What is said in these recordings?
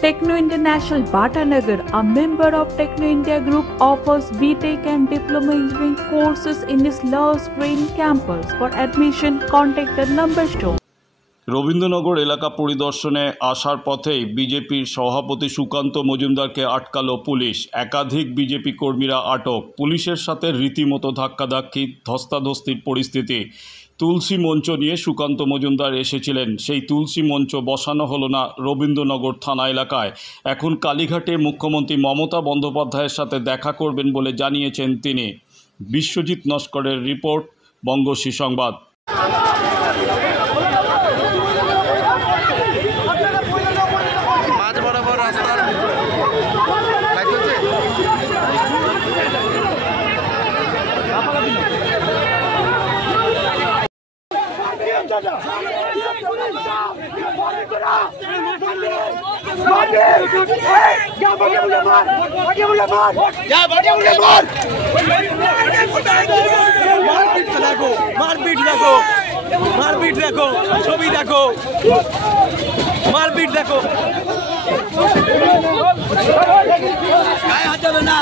Techno International Bhatanagar, a member of Techno India Group, offers BTech and Diploma Engineering courses in its Lush Green campus. For admission, contact the number shown. Rabindranagar এলাকা পরিদর্শনে আসার পথেই বিজেপির সভাপতি Sukanta মজুমদারকে আটকালো police. একাধিক BJP কর্মীরা আটক। পুলিশের সাথে রীতিমতো ধাক্কাধাক্কি, ধস্তাধস্তির পরিস্থিতি। তুলসী মঞ্চ নিয়ে সুকান্ত মজুমদার এসেছিলেন। সেই তুলসী মঞ্চ বসানো হলো না রবীন্দ্রনগর থানা এলাকায়। এখন কালীঘাটে মুখ্যমন্ত্রী মমতা বন্দ্যোপাধ্যায়ের সাথে দেখা করবেন বলে জানিয়েছেন তিনি। বিশ্বজিৎ নস্করের রিপোর্ট, বঙ্গশ্রী সংবাদ। মারপিট দেখো, ছবি দেখো, মারপিট দেখো, গায়ে হাত যাবে না।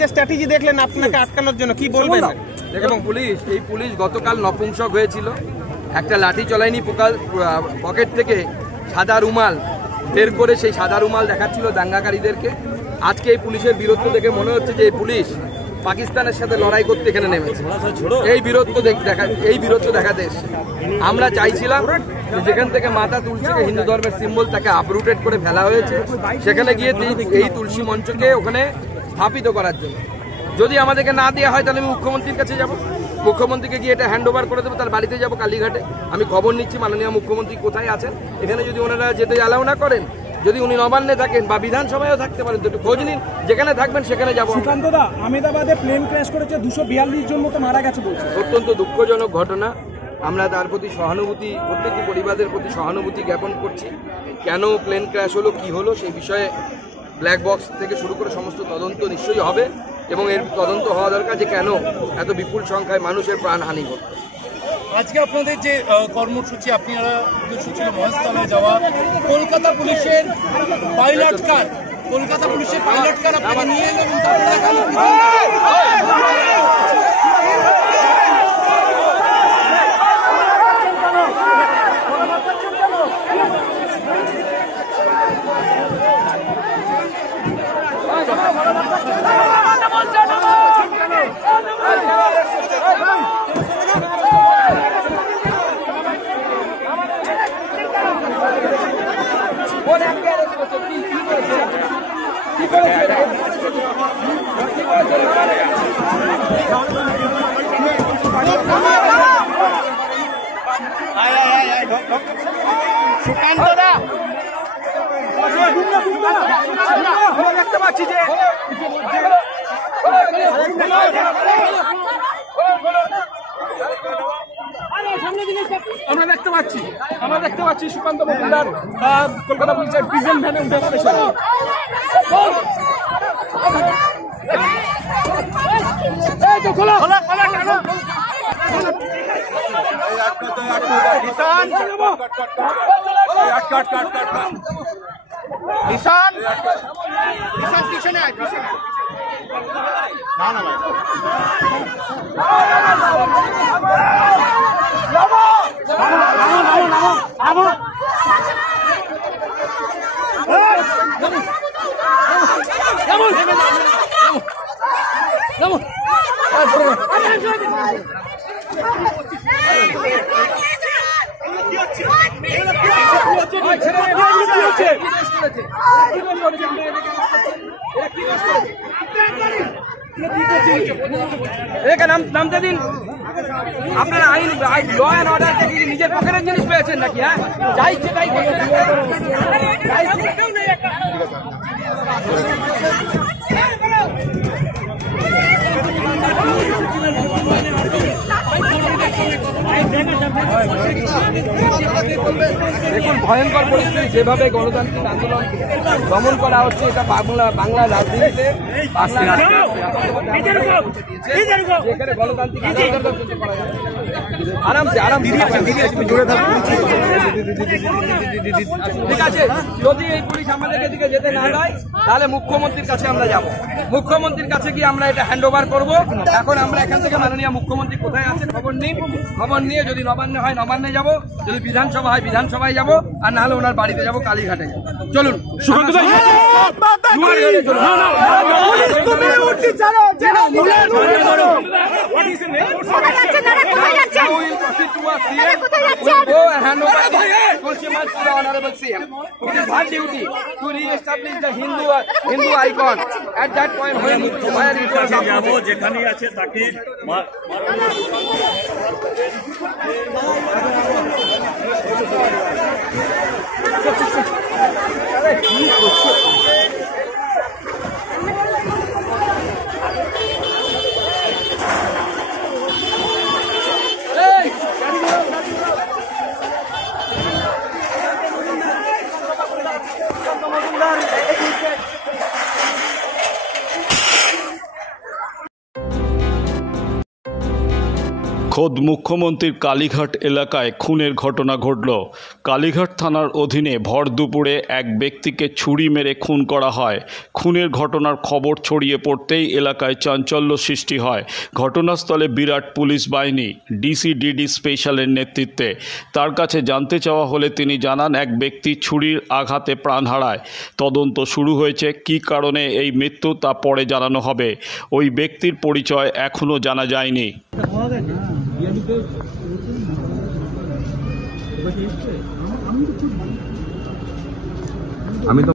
যে স্ট্র্যাটেজি দেখলেন আপনাকে আটকানোর জন্য, কি বলবেন? এবং পুলিশ গতকাল নপুংসক হয়েছিল, একটা লাঠি চলায়নি, পকেট থেকে সাদা রুমাল বের করে সেই সাদা রুমাল দেখাচ্ছিল দাঙ্গাকারীদেরকে। আজকে এই পুলিশের বীরত্ব দেখে মনে হচ্ছে যে এই পুলিশ পাকিস্তানের সাথে লড়াই করতে এখানে নেমেছে। এই বীরত্ব দেখাতে এসছে। আমরা চাইছিলাম যেখান থেকে মাতা তুলসীকে হিন্দু ধর্মের সিম্বল তাকে আপরুটেড করে ফেলা হয়েছে, সেখানে গিয়ে এই তুলসী মঞ্চকে ওখানে স্থাপিত করার জন্য। যদি আমাদেরকে না দেওয়া হয় তাহলে আমি মুখ্যমন্ত্রীর কাছে যাব, মুখ্যমন্ত্রীকে গিয়ে এটা হ্যান্ড ওভার করে দেবো, তার বাড়িতে যাব কালীঘাটে। আমি খবর নিচ্ছি মাননীয় মুখ্যমন্ত্রী কোথায় আছেন। এখানে যদি ওনারা যেতে অ্যালাউ না করেন, যদি উনি নবান্নে থাকেন বা বিধানসভায়ও থাকতে পারেন, তো একটু খোঁজ নিন, যেখানে থাকবেন সেখানে যাবো। সুকান্তদা, আহমেদাবাদে প্লেন ক্র্যাশ করেছে, 242 জন মতো মারা গেছে বলছে। অত্যন্ত দুঃখজনক ঘটনা। আমরা তার প্রতি সহানুভূতি, প্রত্যেকটি পরিবারের প্রতি সহানুভূতি জ্ঞাপন করছি। কেন প্লেন ক্র্যাশ হলো, কি হলো, সেই বিষয়ে ব্ল্যাক বক্স থেকে শুরু করে সমস্ত তদন্ত নিশ্চয়ই হবে এবং এর তদন্ত হওয়া দরকার যে কেন এত বিপুল সংখ্যায় মানুষের প্রাণহানি ঘটল। আজকে আপনাদের যে কর্মসূচি, আপনারা ছিল মহেশতলায় যাওয়া, কলকাতা পুলিশের পাইলট কার আপনারা নিয়ে এলেন, সুকান্তদা দেখতে পাচ্ছি যে আমরা দেখতে পাচ্ছি সুকান্ত মজুমদার কলকাতা পুলিশের প্রিজন ভ্যানে উঠে পড়েছে। পিছনে আয়, না ভাই নামতে দিন। আপনারা আইন ল অ্যান্ড অর্ডার থেকে নিজের পকেটের জিনিস পেয়েছেন নাকি? হ্যাঁ, যাই ইচ্ছে তাই দেখুন ভয়ঙ্কর পরিস্থিতি, যেভাবে গণতান্ত্রিক আন্দোলন দমন করা হচ্ছে, এটা বাংলা রাজনীতিতে যেখানে গণতান্ত্রিক আন্দোলন করা যাবে। আরামসে ঠিক আছে। যদি এই পুলিশ আমাদেরকে দিকে যেতে না দেয় তাহলে মুখ্যমন্ত্রীর কাছে আমরা যাব, মুখ্যমন্ত্রীর কাছে গিয়ে আমরা এটা হ্যান্ড ওভার করবো। এখন আমরা এখান থেকে মাননীয় মুখ্যমন্ত্রী কোথায় আছে খবর নিই, খবর নিয়ে যদি নবান্নে হয় নবান্নে যাব, যদি বিধানসভা হয় বিধানসভায় যাব, আর না হলে ওনার বাড়িতে যাব, কালীঘাটে যাব। চলুন Hindu icon at that point where it was যেখানে আছে তাকে খোদ মুখ্যমন্ত্রীর কালীঘাট এলাকায় খুনের ঘটনা ঘটল। কালীঘাট থানার অধীনে ভর দুপুরে এক ব্যক্তিকে ছুরি মেরে খুন করা হয়। খুনের ঘটনার খবর ছড়িয়ে পড়তেই এলাকায় চাঞ্চল্য সৃষ্টি হয়। ঘটনাস্থলে বিরাট পুলিশ বাহিনী ডিসি স্পেশালের নেতৃত্বে। তার কাছে জানতে চাওয়া হলে তিনি জানান এক ব্যক্তি ছুরির আঘাতে প্রাণ হারায়। তদন্ত শুরু হয়েছে, কী কারণে এই মৃত্যু তা পরে জানানো হবে। ওই ব্যক্তির পরিচয় এখনও জানা যায়নি। আমি তো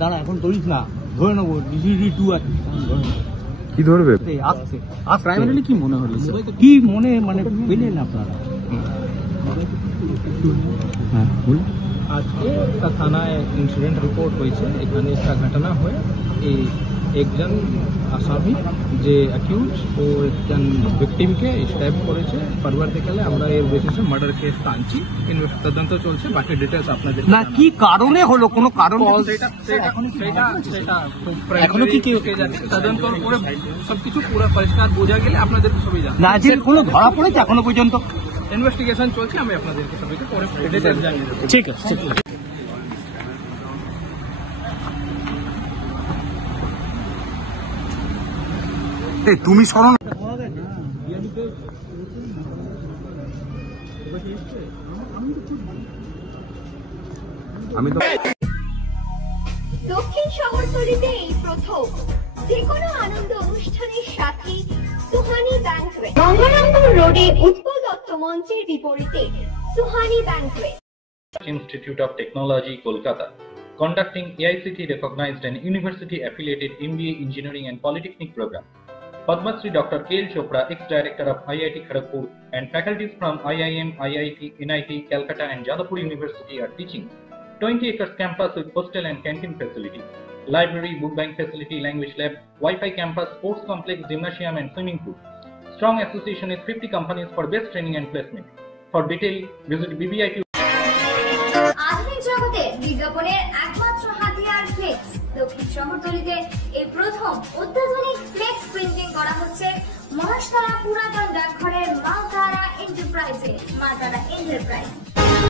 দাঁড়া, এখন ধরিস না, ধরে নেবো। ডিসিডি2 আছে, কি ধরবে? আসছে প্রাইমারিলি কি মনে হলো, কি মনে মানে পেলেন আপনারা? হ্যাঁ বলুন। আজকে একটা থানায় ইনসিডেন্ট রিপোর্ট হয়েছে। এখানে একটা ঘটনা হয়ে এই একজন আসামি যে অ্যাকিউজ ও একজন ভিকটিমকে স্ট্যাব করেছে। পরবর্তীকালে আমরা এর বেসিসে মার্ডার কেস আনছি, তদন্ত চলছে। বাকি ডিটেলস আপনাদের না কি কারণে হলো, কোনো কারণ এখনো কি যাচ্ছে তদন্ত করে সবকিছু পুরো পরিষ্কার বোঝা গেলে আপনাদের সবই জানেন। না যে কোনো ধরা পড়েছে এখনো পর্যন্ত? ইনভেস্টিগেশন চলছে, আমি আপনাদেরকে সবাইকে পরে ডিটেলস জানিয়ে দেবো। ঠিক আছে। তুমি স্মরণ আমি তো দক্ষিণ শহরতলিতে এই প্রথম যে কোনো আনন্দ অনুষ্ঠানের সাথে সুহানি ব্যাংকুয়েট, গঙ্গারামপুর রোডে উৎপল দত্ত মঞ্চের বিপরীতে Suhani banquet. Institute of Technology, Kolkata, conducting AICT recognized and university affiliated MBA Engineering and Polytechnic program. Padma Shri Dr. K.L. Chopra, ex-director of IIT Kharagpur, and faculties from IIM, IIT, NIT, Calcutta and Jadavpur University are teaching. 20 acres campus with hostel and canteen facility, library, book bank facility, language lab, Wi-Fi campus, sports complex, gymnasium and swimming pool. Strong association with 50 companies for best training and placement. For detail, visit BBIT. আধুনিক জগতে বিজ্ঞাপনের একমাত্র হাতিয়ার flakes. দক্ষিণ শহরতলিতে এই প্রথম অত্যাধুনিক flakes printing করা হচ্ছে মহাশতলা পুরাতন ডাকঘরের মা তারা এন্টারপ্রাইজে।